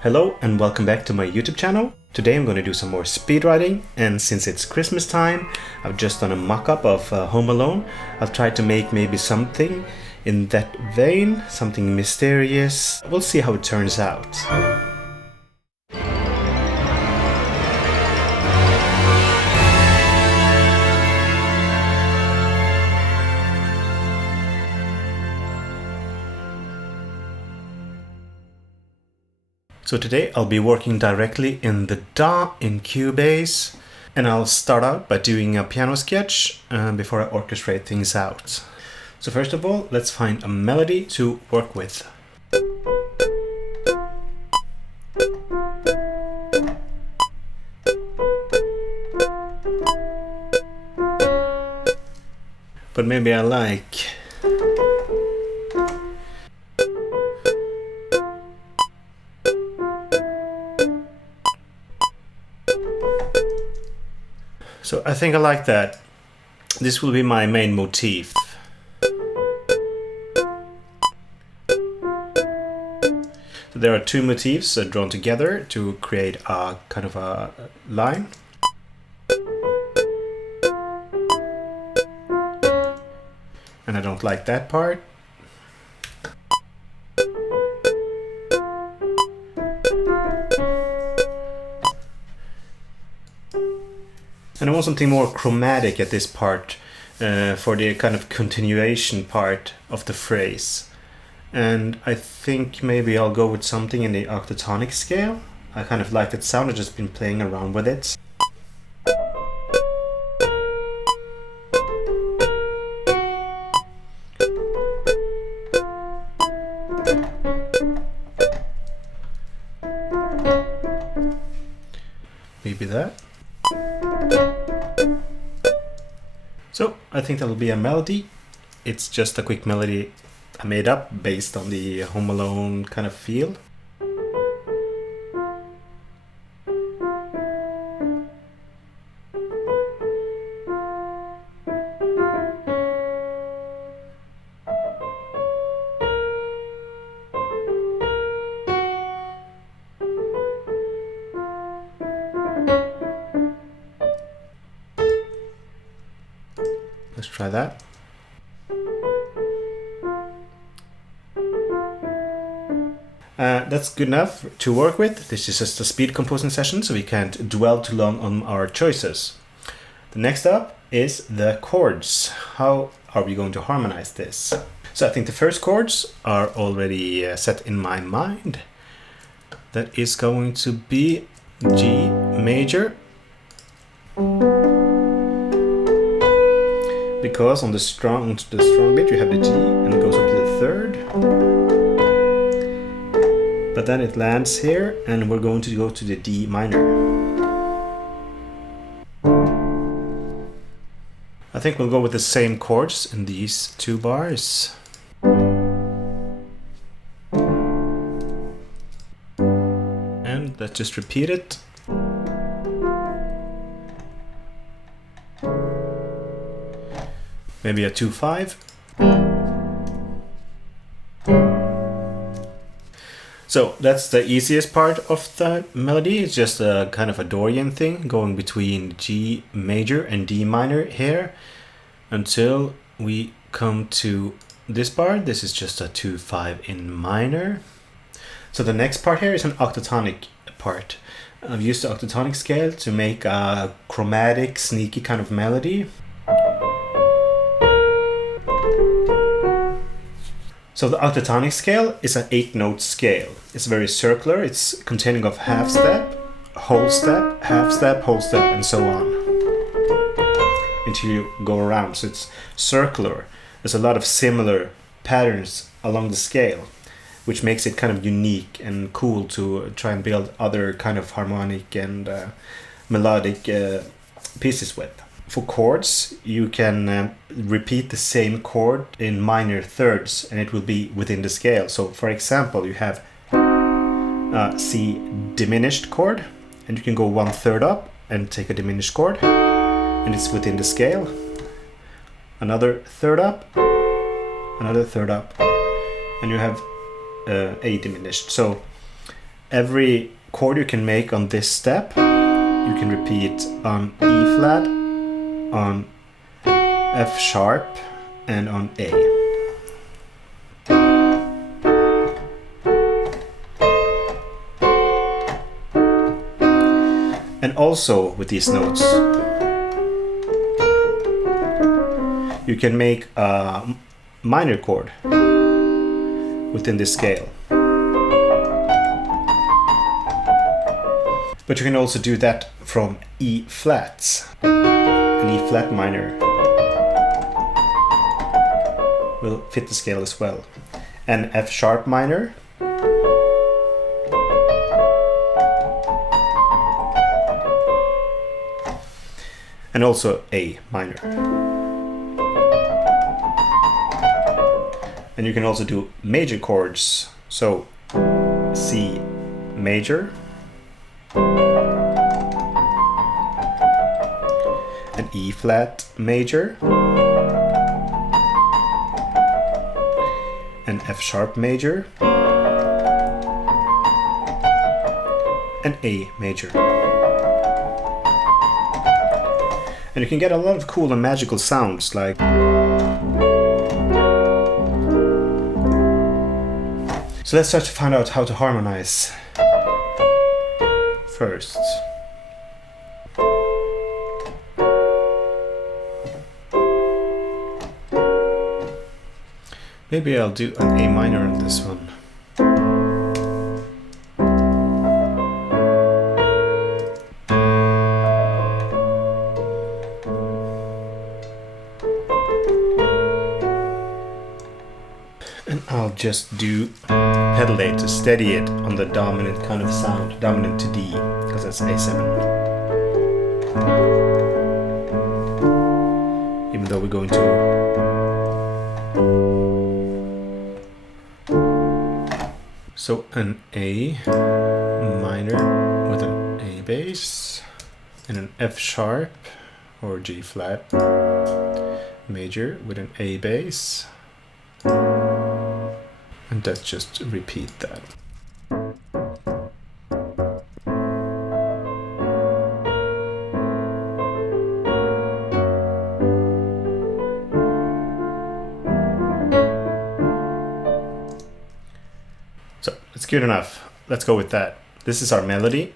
Hello and welcome back to my YouTube channel. Today I'm going to do some more speed writing, and since it's Christmas time, I've just done a mock-up of Home Alone. I've tried to make maybe something in that vein, something mysterious. We'll see how it turns out. So today I'll be working directly in the DA in Cubase, and I'll start out by doing a piano sketch before I orchestrate things out. So first of all, let's find a melody to work with. But maybe I like... So I think I like that. This will be my main motif. So there are two motifs drawn together to create a kind of a line. And I don't like that part. And I want something more chromatic at this part for the kind of continuation part of the phrase. And I think maybe I'll go with something in the octatonic scale. I kind of like that sound, I've just been playing around with it. Maybe that. So I think that'll be a melody. It's just a quick melody I made up based on the Home Alone kind of feel. Let's try that. That's good enough to work with. This is just a speed composing session, so we can't dwell too long on our choices. The next up is the chords. How are we going to harmonize this? So I think the first chords are already set in my mind. That is going to be G major. Because on the strong bit you have the G and it goes up to the third. But then it lands here and we're going to go to the D minor. I think we'll go with the same chords in these two bars. And let's just repeat it. Maybe a 2-5. So that's the easiest part of the melody. It's just a kind of a Dorian thing going between G major and D minor here until we come to this part. This is just a 2-5 in minor. So the next part here is an octatonic part. I've used the octatonic scale to make a chromatic, sneaky kind of melody. So the octatonic scale is an 8-note scale. It's very circular. It's containing of half step, whole step, half step, whole step, and so on until you go around. So it's circular. There's a lot of similar patterns along the scale, which makes it kind of unique and cool to try and build other kind of harmonic and melodic pieces with. For chords, you can repeat the same chord in minor thirds and it will be within the scale. So for example, you have C diminished chord and you can go 1/3 up and take a diminished chord and it's within the scale. Another third up another third up, and you have A diminished. So every chord you can make on this step, you can repeat on E flat, on F sharp, and on A. And also with these notes, you can make a minor chord within this scale. But you can also do that from E flats. An E flat minor will fit the scale as well. And F sharp minor. And also A minor. And you can also do major chords. So C major, an E flat major, an F sharp major, an A major. And you can get a lot of cool and magical sounds like so let's start to find out how to harmonize first. Maybe I'll do an A minor on this one. And I'll just do pedalate to steady it on the dominant kind of sound, dominant to D, because that's A7. Even though we're going to so an A minor with an A bass and an F sharp or G flat major with an A bass. And let's just repeat that. So it's good enough. Let's go with that. This is our melody.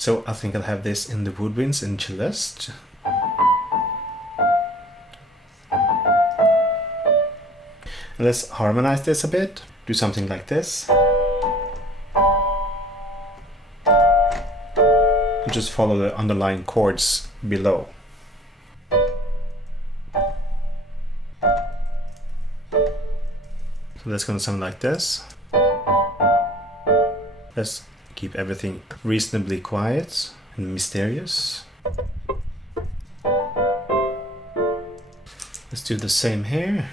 So I think I'll have this in the woodwinds and celeste. And let's harmonize this a bit. Do something like this. And just follow the underlying chords below. So that's gonna sound like this. Let's keep everything reasonably quiet and mysterious. Let's do the same here.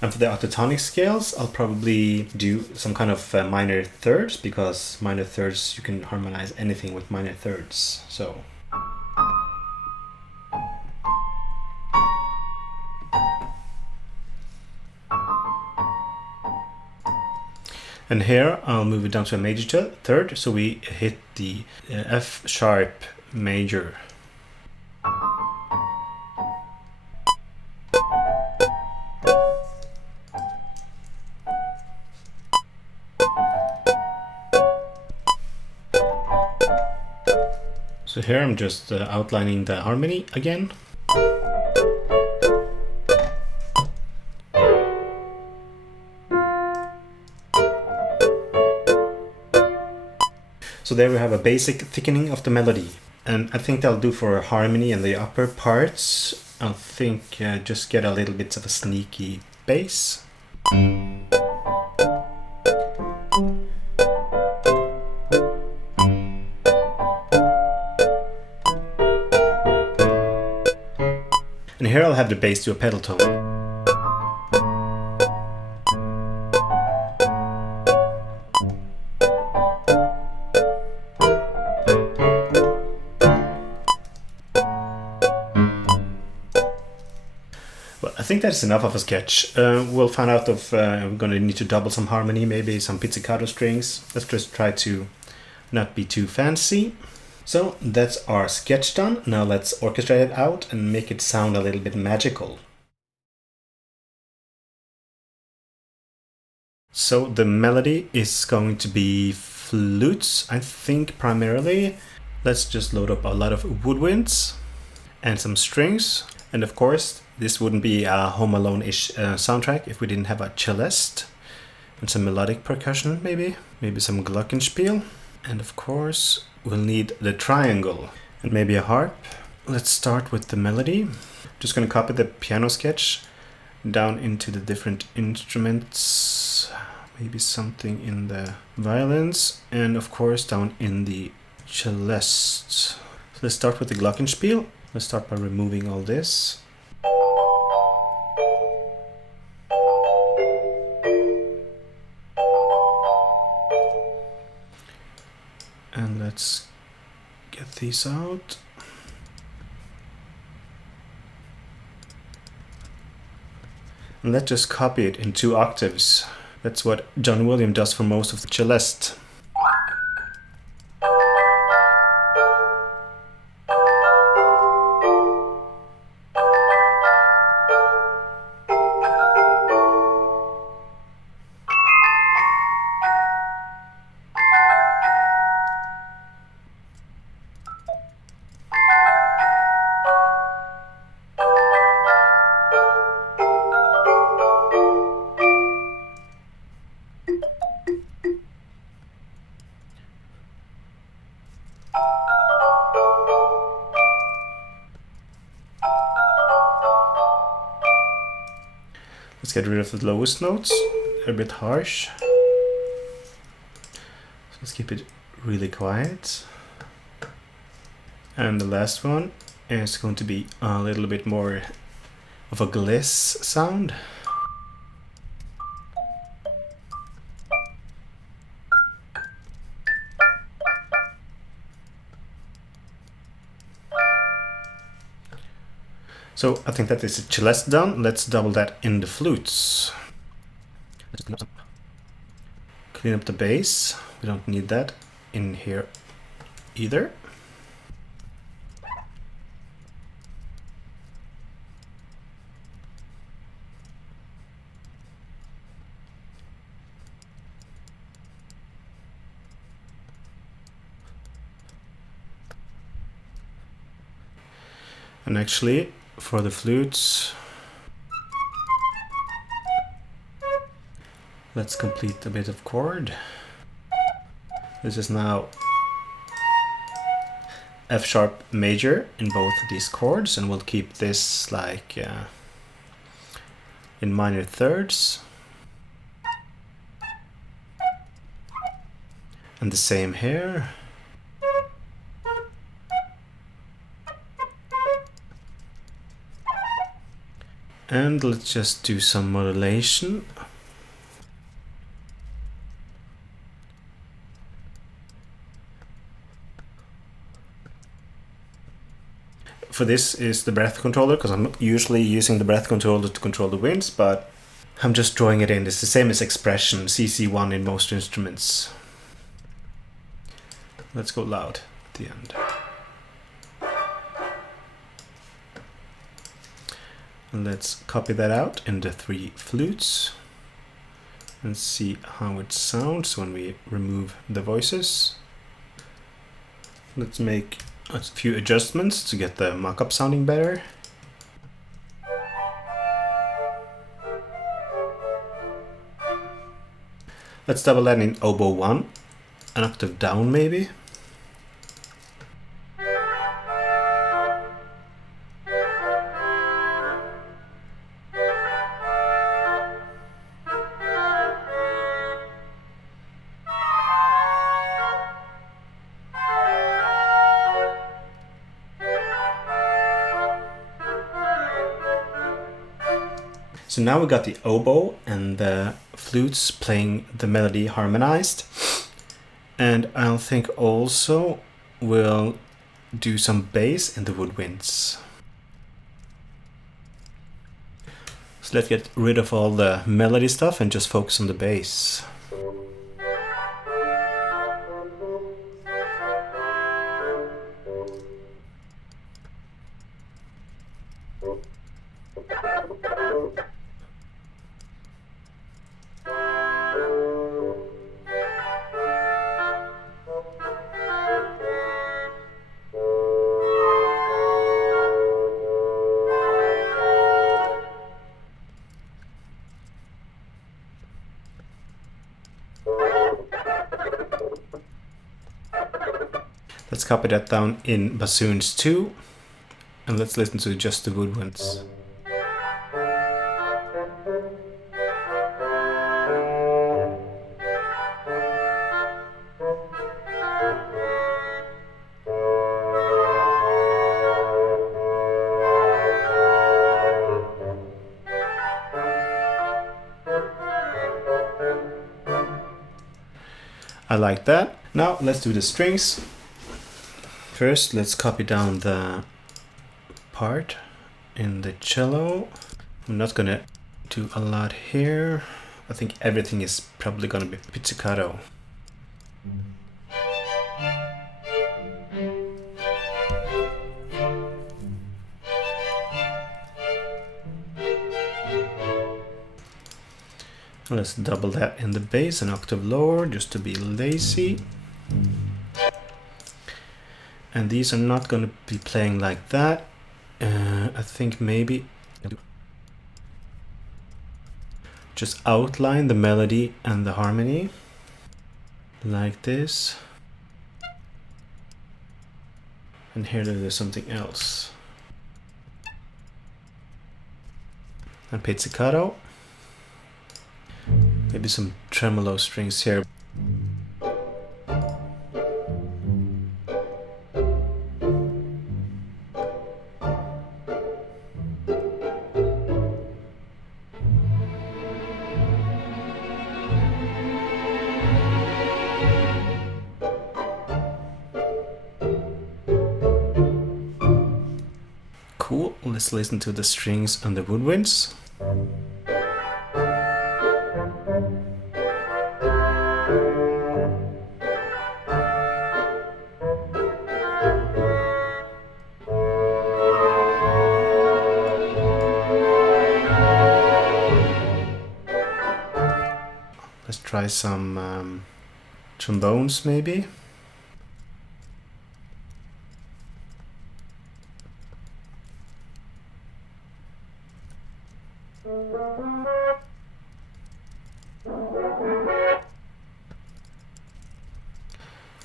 And for the Octatonic scales, I'll probably do some kind of minor thirds, because minor thirds, you can harmonize anything with minor thirds. So and here I'll move it down to a major third, so we hit the F sharp major. So here I'm just outlining the harmony again. So there we have a basic thickening of the melody. And I think that'll do for harmony in the upper parts. I think just get a little bit of a sneaky bass. And here I'll have the bass do a pedal tone. I think that's enough of a sketch. We'll find out if we're going to need to double some harmony, maybe some pizzicato strings. Let's just try to not be too fancy. So that's our sketch done. Now let's orchestrate it out and make it sound a little bit magical. So the melody is going to be flutes, I think, primarily. Let's just load up a lot of woodwinds and some strings. And of course, this wouldn't be a Home Alone-ish soundtrack if we didn't have a cellist and some melodic percussion, maybe some glockenspiel. And of course, we'll need the triangle and maybe a harp. Let's start with the melody. Just going to copy the piano sketch down into the different instruments. Maybe something in the violins, and of course down in the cellist. So let's start with the glockenspiel. Let's start by removing all this. And let's get these out. And let's just copy it in 2 octaves. That's what John Williams does for most of the cellist. Let's get rid of the lowest notes. They're a bit harsh. So let's keep it really quiet. And the last one is going to be a little bit more of a gliss sound. So I think that is the cellist done. Let's double that in the flutes. Let's clean up the bass. We don't need that in here either. And actually, for the flutes, let's complete a bit of chord. This is now F sharp major in both of these chords, and we'll keep this like in minor thirds. And the same here. And let's just do some modulation. For this is the breath controller, because I'm usually using the breath controller to control the winds, but I'm just drawing it in. It's the same as expression, CC1 in most instruments. Let's go loud at the end. And let's copy that out in the 3 flutes and see how it sounds when we remove the voices. Let's make a few adjustments to get the mock-up sounding better. Let's double that in oboe 1, an octave down maybe. So now we got the oboe and the flutes playing the melody harmonized. And I think also we'll do some bass in the woodwinds. So let's get rid of all the melody stuff and just focus on the bass. Let's copy that down in bassoons too, and let's listen to just the woodwinds. I like that. Now let's do the strings. First, let's copy down the part in the cello. I'm not gonna do a lot here. I think everything is probably gonna be pizzicato. Let's double that in the bass, an octave lower, just to be lazy. And these are not going to be playing like that. I think maybe just outline the melody and the harmony like this. And here there's something else. And pizzicato. Maybe some tremolo strings here. Cool, let's listen to the strings and the woodwinds. Let's try some trombones maybe.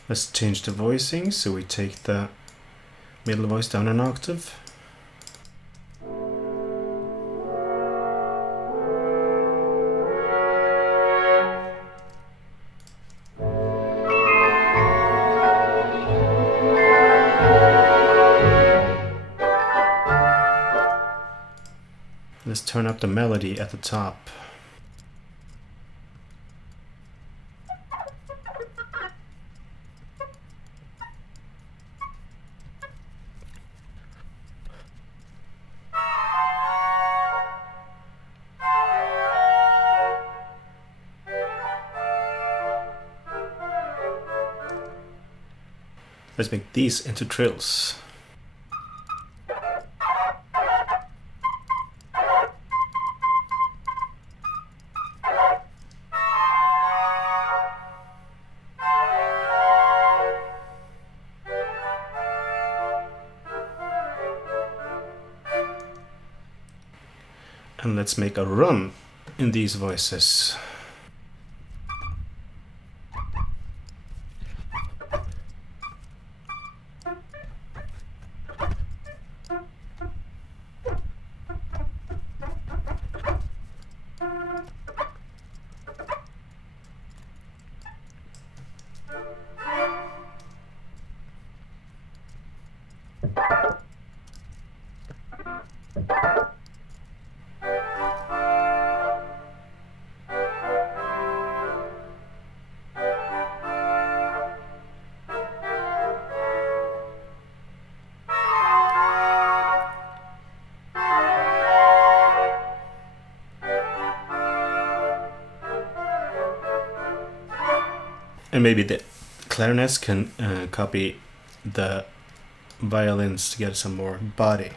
Let's change the voicing, so we take the middle voice down an octave. Let's turn up the melody at the top. Let's make these into trills. And let's make a run in these voices. And maybe the clarinets can copy the violins to get some more body.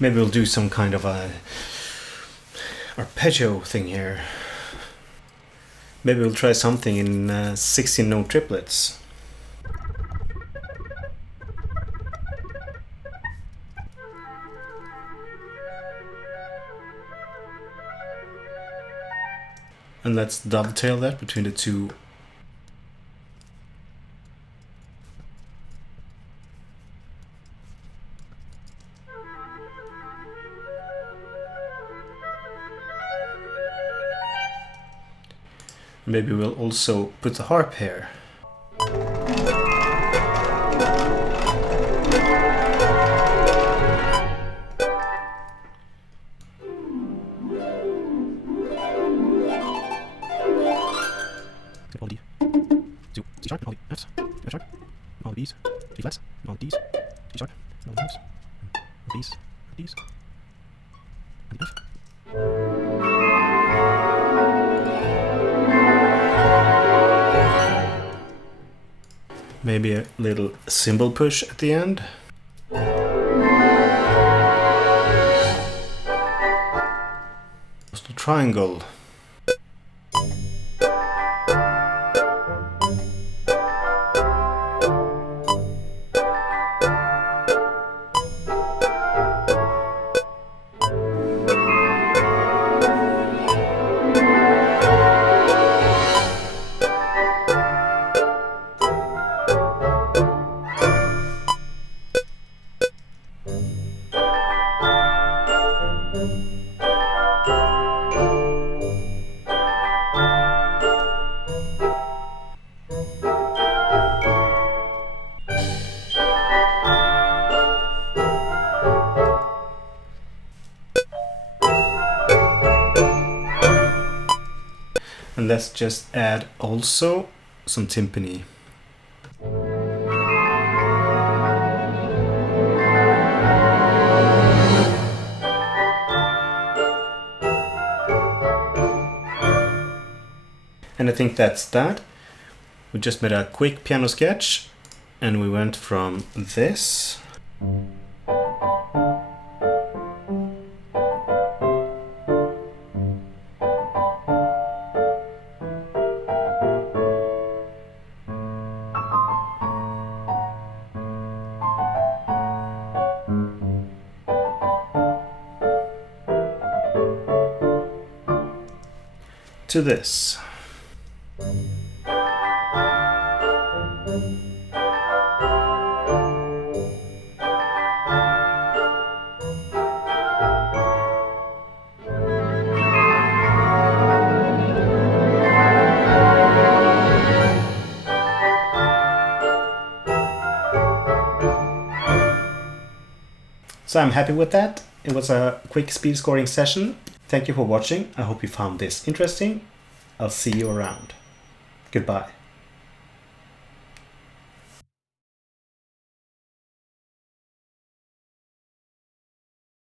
Maybe we'll do some kind of a arpeggio thing here. Maybe we'll try something in 16-note triplets. And let's dovetail that between the two. Maybe we'll also put the harp here. All D, C sharp, all the Fs, F sharp, all the Bs, G flats, all the Ds, G sharp, all the Fs, all Bs, Ds, and the F. Maybe a little cymbal push at the end. Just a triangle. And let's just add also some timpani. And I think that's that. We just made a quick piano sketch and we went from this to this. So I'm happy with that. It was a quick speed scoring session. Thank you for watching. I hope you found this interesting. I'll see you around. Goodbye.